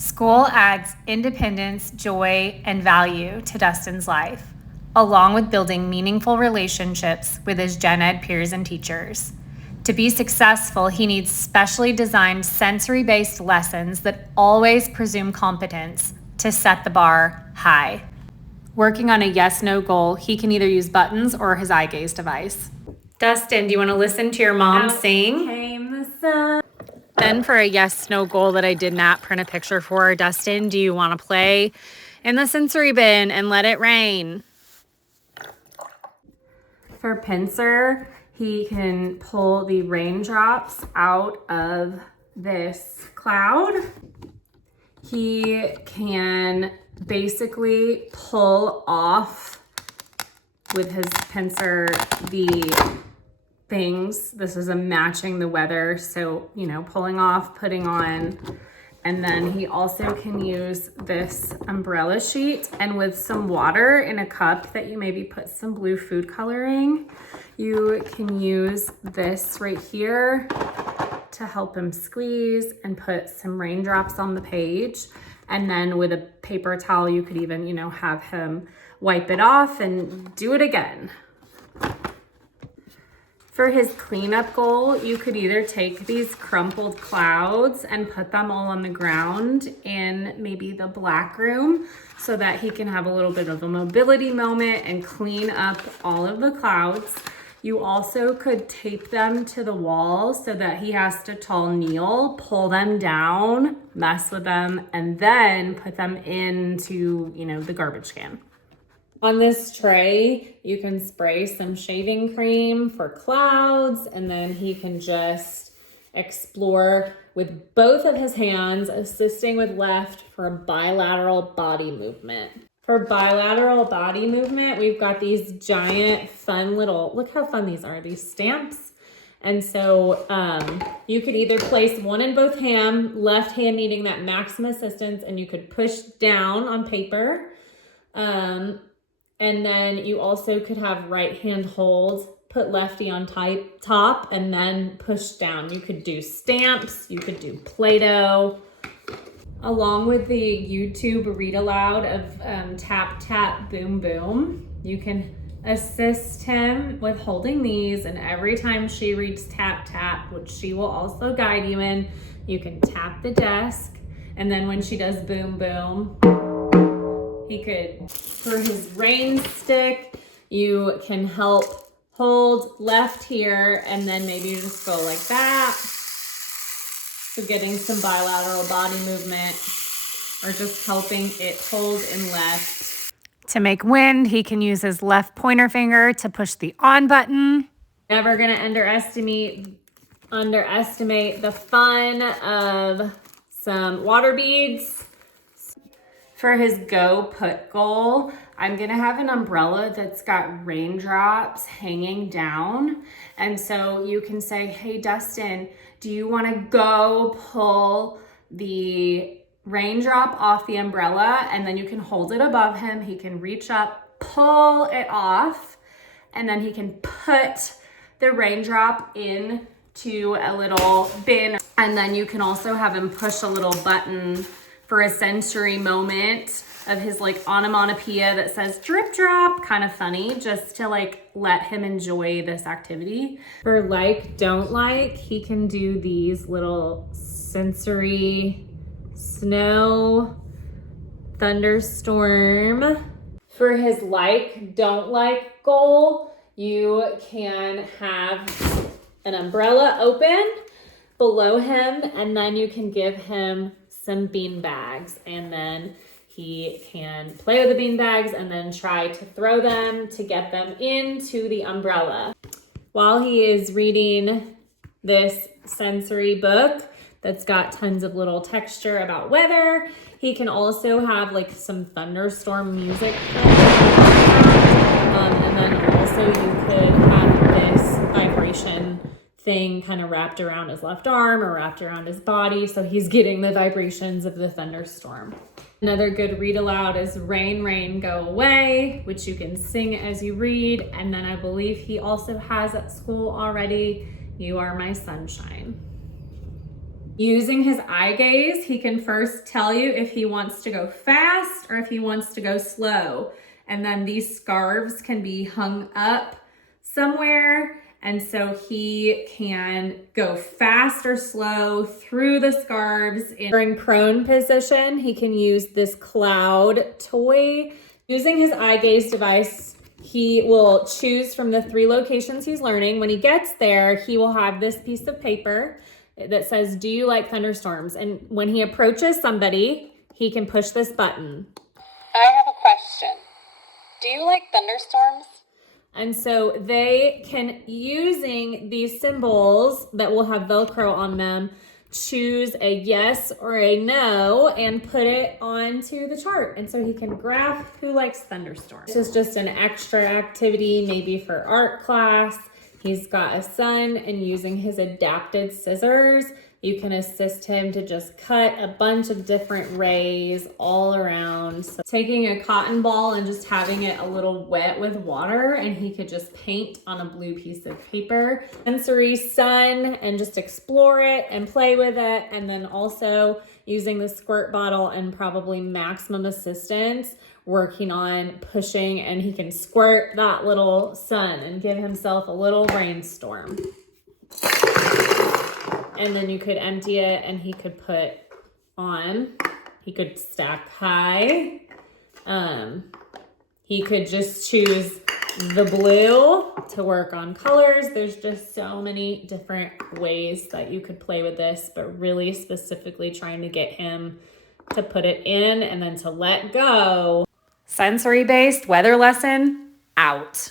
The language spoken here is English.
School adds independence, joy, and value to Dustin's life, along with building meaningful relationships with his gen ed peers and teachers. To be successful, he needs specially designed sensory-based lessons that always presume competence to set the bar high. Working on a yes-no goal, he can either use buttons or his eye gaze device. Dustin, do you want to listen to your mom sing? Came the sun. Then for a yes-no goal that I did not print a picture for, Dustin, do you want to play in the sensory bin and let it rain? For pincer, he can pull the raindrops out of this cloud. He can basically pull off with his pincer the things. This is a matching the weather, so pulling off, putting on, and then he also can use this umbrella sheet, and with some water in a cup that you maybe put some blue food coloring, you can use this right here to help him squeeze and put some raindrops on the page. And then with a paper towel, you could even have him wipe it off and do it again. For his cleanup goal, you could either take these crumpled clouds and put them all on the ground in maybe the black room so that he can have a little bit of a mobility moment and clean up all of the clouds. You also could tape them to the wall so that he has to tall kneel, pull them down, mess with them, and then put them into, the garbage can. On this tray, you can spray some shaving cream for clouds, and then he can just explore with both of his hands, assisting with left for a bilateral body movement. For bilateral body movement, we've got these giant fun little, look how fun these are, these stamps. And so you could either place one in both hand, left hand needing that maximum assistance, and you could push down on paper. And then you also could have right hand hold, put lefty on top, and then push down. You could do stamps, you could do Play-Doh. Along with the YouTube read aloud of tap, tap, boom, boom, you can assist him with holding these. And every time she reads tap, tap, which she will also guide you in, you can tap the desk. And then when she does boom, boom, he could, for his rain stick, you can help hold left here, and then maybe you just go like that. So getting some bilateral body movement, or just helping it hold in left. To make wind, he can use his left pointer finger to push the on button. Never gonna underestimate the fun of some water beads. For his go put goal, I'm gonna have an umbrella that's got raindrops hanging down. And so you can say, hey, Dustin, do you wanna go pull the raindrop off the umbrella? And then you can hold it above him. He can reach up, pull it off, and then he can put the raindrop into a little bin. And then you can also have him push a little button for a sensory moment of his onomatopoeia that says drip drop, kind of funny, just to let him enjoy this activity. For don't like, he can do these little sensory snow, thunderstorm. For his don't like goal, you can have an umbrella open below him, and then you can give him some bean bags, and then he can play with the bean bags and then try to throw them to get them into the umbrella. While he is reading this sensory book that's got tons of little texture about weather, he can also have some thunderstorm music. And then also you could have this vibration thing kind of wrapped around his left arm or wrapped around his body, so he's getting the vibrations of the thunderstorm. Another good read aloud is Rain, Rain, Go Away, which you can sing as you read. And then I believe he also has at school already, You Are My Sunshine. Using his eye gaze, he can first tell you if he wants to go fast or if he wants to go slow. And then these scarves can be hung up somewhere. And so he can go fast or slow through the scarves. During prone position, he can use this cloud toy. Using his eye gaze device, he will choose from the 3 locations he's learning. When he gets there, he will have this piece of paper that says, "Do you like thunderstorms?" And when he approaches somebody, he can push this button. I have a question. Do you like thunderstorms? And so they can, using these symbols that will have Velcro on them, choose a yes or a no and put it onto the chart. And so he can graph who likes thunderstorms. This is just an extra activity, maybe for art class. He's got a son, and using his adapted scissors, you can assist him to just cut a bunch of different rays all around. So taking a cotton ball and just having it a little wet with water, and he could just paint on a blue piece of paper. Sensory sun, and just explore it and play with it. And then also using the squirt bottle and probably maximum assistance, working on pushing, and he can squirt that little sun and give himself a little rainstorm. And then you could empty it and he could put on. He could stack high. He could just choose the blue to work on colors. There's just so many different ways that you could play with this, but really specifically trying to get him to put it in and then to let go. Sensory-based weather lesson out.